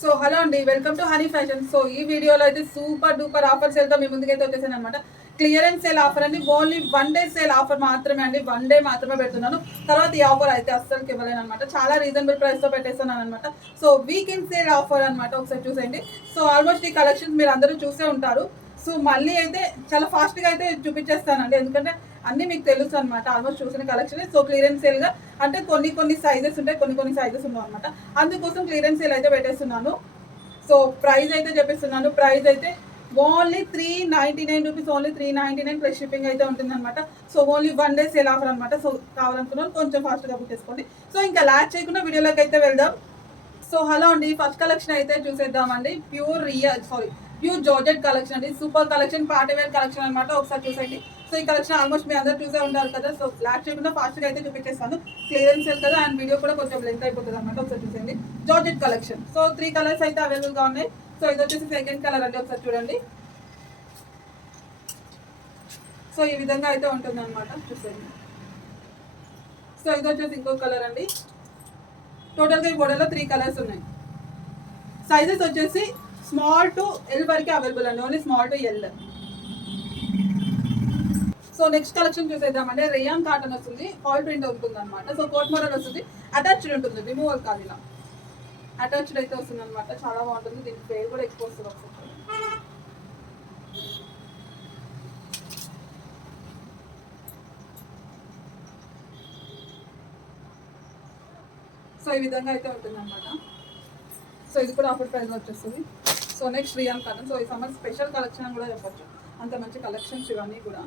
So hello అండి, welcome to honey fashion. So ఈ వీడియోలో అయితే సూపర్ డూపర్ ఆఫర్ సేల్తో మీ ముందుకైతే వచ్చేసాను అనమాట. క్లియరెన్స్ సేల్ ఆఫర్ అండి. ఓన్లీ 1 డే సేల్ ఆఫర్ మాత్రమే అండి. 1 డే మాత్రమే పెడుతున్నాను. తర్వాత ఈ ఆఫర్ అయితే అస్సలు ఇవ్వలేను అనమాట. చాలా రీజనబుల్ ప్రైస్తో పెట్టేస్తున్నాను అనమాట. సో వీకెండ్ సేల్ ఆఫర్ అనమాట. ఒకసారి చూసేయండి. సో ఆల్మోస్ట్ ఈ కలెక్షన్స్ మీరు అందరూ చూసే ఉంటారు. సో మళ్ళీ అయితే చాలా ఫాస్ట్గా అయితే చూపించేస్తానండి, ఎందుకంటే అన్నీ మీకు తెలుసు అనమాట. ఆల్మోస్ట్ చూసిన కలెక్షన్. సో క్లియరెన్స్ సేల్గా అంటే కొన్ని సైజెస్ ఉంటాయి, కొన్ని సైజెస్ ఉండవు అనమాట. అందుకోసం క్లియరెన్స్ సేల్ అయితే పెట్టేస్తున్నాను. సో ప్రైస్ అయితే చెప్పేస్తున్నాను. ప్రైస్ అయితే only 399 rupees, only 399 plus shipping అయితే ఉంటుంది అనమాట. So only 1 day sale offer అనమాట. సో కావాలనుకున్నాను కొంచెం ఫాస్ట్గా బుక్ చేసుకోండి. సో ఇంకా లాచ్ చేయకుండా వీడియోలోకి అయితే వెళ్దాం. సో హలో అండి, ఫస్ట్ కలెక్షన్ అయితే చూసేద్దామండి. ప్యూర్ జార్జెట్ కలెక్షన్ అండి. Super collection, party wear collection అనమాట. ఒకసారి చూసేయండి. సో ఈ కలెక్షన్ ఆల్మోస్ట్ మీ అందరూ చూసే ఉంటారు కదా. సో లాక్ చేయకుండా ఫాస్ట్గా అయితే చూపించేస్తాను. క్లియరెన్స్ సేల్ కదా, అండ్ వీడియో కూడా కొంచెం లెంత్ అయిపోతుంది అనమాట. ఒకసారి చూసేయండి. Georgette collection. సో 3 కలర్స్ అయితే అవైలబుల్గా ఉన్నాయి. సో ఇది వచ్చేసి సెకండ్ కలర్ అండి. ఒకసారి చూడండి. సో ఈ విధంగా అయితే ఉంటుంది అనమాట. చూసేయండి. సో ఇది వచ్చేసి ఇంకో కలర్ అండి. టోటల్గా ఈ మోడల్లో 3 కలర్స్ ఉన్నాయి. సైజెస్ వచ్చేసి స్మాల్ టు ఎల్ వరకు అవైలబుల్ అండి. Only small to L. So next collection చూసేద్దామంటే రేయాన్ కాటన్ వస్తుంది. ఫాల్ ప్రింట్ ఉంటుంది అనమాట. సో కోట్ మోడల్ వస్తుంది. అటాచ్డ్ ఉంటుంది, రిమూవల్ కాదు, ఇలా అటాచ్డ్ అయితే వస్తుంది అనమాట. చాలా బాగుంటుంది. దీనికి పేరు కూడా ఎక్కువ వస్తుంది. ఒకసారి సో ఈ విధంగా అయితే ఉంటుంది అనమాట. సో ఇది కూడా ఆఫర్ ప్రైస్ వచ్చేస్తుంది. So next rayon cotton. So ఈ సమ్మర్ స్పెషల్ కలెక్షన్ అని కూడా చెప్పచ్చు. అంత మంచి కలెక్షన్స్ ఇవన్నీ కూడా.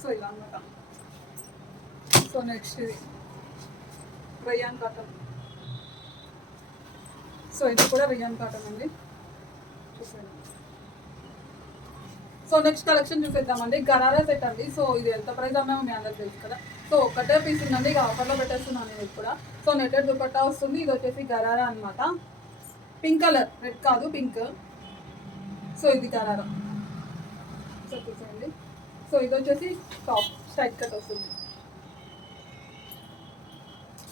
సో ఇలా అనమాట. సో నెక్స్ట్ ఇది రియాన్ కాటన్. సో ఇది కూడా రియాన్ కాటన్ అండి. చూసేయండి. సో నెక్స్ట్ కలెక్షన్ చూసేద్దామండి. గరారా సెట్ అండి. సో ఇది ఎంత ప్రైస్ అమ్మామో మీ అందరికి తెలుసు కదా. సో ఒకటే పీస్ ఉందండి, ఇక ఆఫర్లో పెట్టేస్తున్నాను నేను కూడా. సో నెట్టెడ్ దుపట్టా వస్తుంది. ఇది వచ్చేసి గరారా అనమాట. పింక్ కలర్, రెడ్ కాదు, పింక్. సో ఇది గరారా. సో చూసేయండి. సో ఇది వచ్చేసి టాప్ స్ట్రైట్ కట్ వస్తుంది.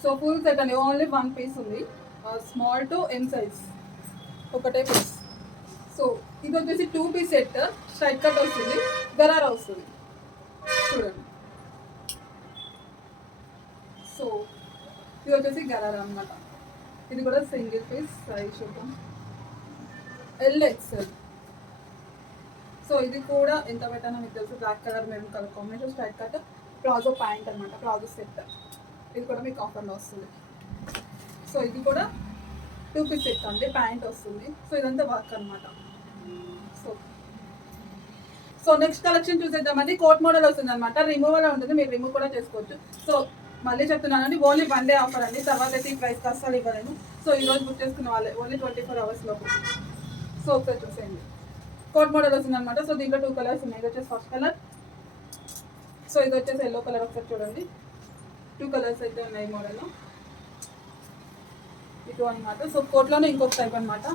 సో ఫుల్ సెట్ అండి. ఓన్లీ 1 పీస్ ఉంది. స్మాల్ టు ఎం సైజ్ ఒకటే పీస్. సో ఇది వచ్చేసి 2 పీస్ సెట్. స్ట్రైట్ కట్ వస్తుంది, గరారా వస్తుంది. చూడండి. సో ఇది వచ్చేసి గరారా అనమాట. ఇది కూడా సింగిల్ పీస్. సైజ్ చూద్దాం, LXL. సో ఇది కూడా ఎంత పెట్టానో మీకు తెలుసు. Black colour, maroon colour combination, straight cut, palazzo pant అనమాట. Palazzo set. ఇది కూడా మీకు ఆఫర్లో వస్తుంది. సో ఇది కూడా 2 పీస్ సెట్ అండి. ప్యాంట్ వస్తుంది. సో ఇదంతా వర్క్ అనమాట. సో నెక్స్ట్ కలెక్షన్ చూసేద్దామండి. కోట్ మోడల్ వస్తుంది అనమాట. రిమూవల్ ఉంటుంది, మీరు రిమూవ్ కూడా చేసుకోవచ్చు. సో మళ్ళీ చెప్తున్నానండి, ఓన్లీ 1 డే ఆఫర్ అండి. తర్వాత అయితే ఈ ప్రైస్ అస్సలు ఇవ్వలేను. సో ఈరోజు బుక్ చేసుకున్న వాళ్ళే ఓన్లీ 24 అవర్స్ లోపు. సో ఒకసారి చూసేయండి. కోట్ మోడల్ వస్తుంది అనమాట. సో దీంట్లో 2 కలర్స్ ఉన్నాయి. ఇది వచ్చేసి ఫస్ట్ కలర్. సో ఇది వచ్చేసి ఎల్లో కలర్. ఒకసారి చూడండి. 2 కలర్స్ అయితే ఉన్నాయి మోడల్లో. ఇటు అనమాట. సో కోట్లోనే ఇంకొక టైప్ అనమాట.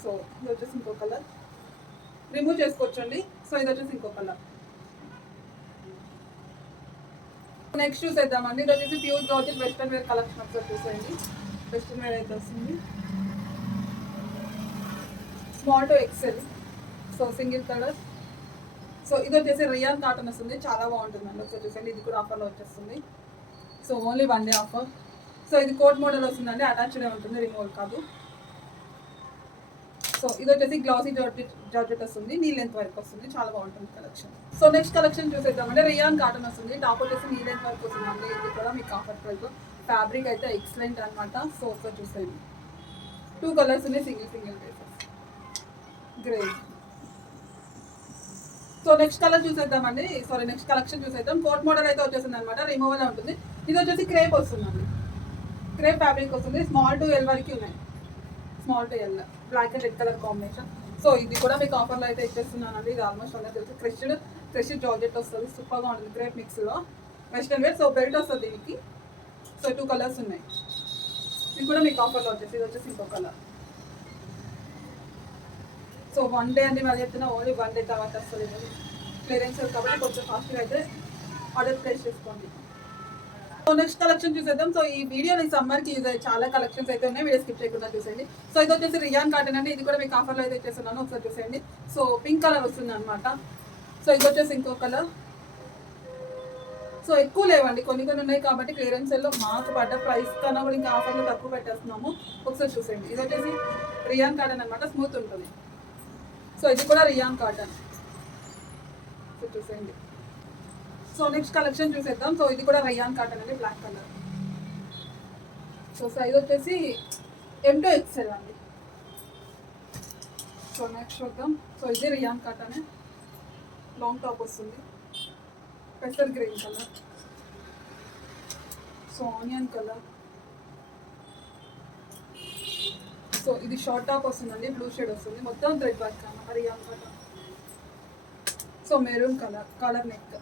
సో ఇది వచ్చేసి ఇంకో కలర్. రిమూవ్ చేసుకోవచ్చండి. సో ఇది వచ్చేసి ఇంకో కలర్. నెక్స్ట్ చూసేద్దామండి. ఇది వచ్చేసి pure georgette western wear collection. ఒకసారి చూసేయండి. వెస్ట్రన్ వేర్ అయితే వస్తుంది. Small to XL. So single colour. So ఇది వచ్చేసి రియాన్ కాటన్ వస్తుంది. చాలా బాగుంటుందండి. ఒకసారి చూసేయండి. ఇది కూడా ఆఫర్లో వచ్చేస్తుంది. So only 1 day offer. So ఇది కోట్ మోడల్ వస్తుందండి. అటాచ్డ్ ఉంటుంది, రిమూవల్ కాదు. సో ఇది వచ్చేసి గ్లాసీ జార్జెట్ వస్తుంది. నీ లెంత్ వరకు వస్తుంది. చాలా బాగుంటుంది కలెక్షన్. సో నెక్స్ట్ కలెక్షన్ చూసేద్దామంటే రియాన్ కాటన్ వస్తుంది. టాప్ వచ్చేసి నీ లెంత్ వరకు వస్తుందండి. ఇది కూడా మీకు ఆఫర్ ప్రైస్. ఫ్యాబ్రిక్ అయితే ఎక్సలెంట్ అనమాట. సో ఒకసారి చూసేయండి. 2 కలర్స్ ఉన్నాయి, single pieces. Grey. So next colour చూసేద్దామండి. నెక్స్ట్ కలెక్షన్ చూసేద్దాం. కోట్ మోడల్ అయితే వచ్చేసింది అనమాట. రిమూవల్ ఉంటుంది. ఇది వచ్చేసి క్రేప్ వస్తుందండి. క్రేప్ ఫ్యాబ్రిక్ వస్తుంది. స్మాల్ టు ఎల్ వరకు ఉన్నాయి. Small to L, black and red colour combination. So ఇది కూడా మీకు ఆఫర్లో అయితే ఇచ్చేస్తున్నానండి. ఇది ఆల్మోస్ట్ అందరూ తెలుసు. క్రష్డ్ జార్జెట్ వస్తుంది. సూపర్గా ఉంటుంది. క్రేప్ మిక్స్లో వెస్టర్న్ వేర్. సో బెల్ట్ వస్తుంది దీనికి. సో 2 కలర్స్ ఉన్నాయి. ఇది కూడా మీకు ఆఫర్లో వచ్చేసి. ఇది వచ్చేసి ఇంకో కలర్. సో 1 డే అండి. మళ్ళీ చెప్తున్నా, ఓన్లీ 1 డే తర్వాత వస్తుంది. క్లియరెన్స్ కాబట్టి కొంచెం ఫాస్ట్గా అయితే ఆర్డర్ ప్లేస్ చేసుకోండి. సో నెక్స్ట్ కలెక్షన్ చూసేద్దాం. సో ఈ వీడియోలో ఈ సమ్మర్కి యూజ్ అయ్యే చాలా కలెక్షన్స్ అయితే ఉన్నాయి, వీడియో స్కిప్ చేయకుండా చూసేయండి. సో ఇది వచ్చేసి రియాన్ కాటన్ అండి, ఇది కూడా మీకు ఆఫర్లో అయితే వచ్చేస్తున్నాను, ఒకసారి చూసేయండి. సో పింక్ కలర్ వస్తుంది అనమాట. సో ఇది వచ్చేసి ఇంకో కలర్. సో ఎక్కువ లేవండి, కొన్ని ఉన్నాయి కాబట్టి క్లియరెన్స్ సేల్లో మాకు పడ్డ ప్రైస్ కన్నా కూడా ఇంకా ఆఫర్లో తక్కువ పెట్టేస్తున్నాము, ఒకసారి చూసేయండి. ఇది వచ్చేసి రియాన్ కాటన్ అనమాట, స్మూత్ ఉంటుంది. సో ఇది కూడా రియాన్ కాటన్, సో చూసేయండి. సో నెక్స్ట్ కలెక్షన్ చూసేద్దాం. సో ఇది కూడా రియాన్ కాటన్ అండి, బ్లాక్ కలర్. సో సైజ్ వచ్చేసి M to XL అండి. సో నెక్స్ట్ చూద్దాం. సో ఇది రియాన్ కాటన్, లాంగ్ టాప్ వస్తుంది, పెసర్ green colour. So onion colour. So ఇది షార్ట్ టాప్ వస్తుందండి, బ్లూ షేడ్ వస్తుంది, మొత్తం థ్రెడ్ వర్క్ అన్నమాట, rayon cotton. So maroon colour neck.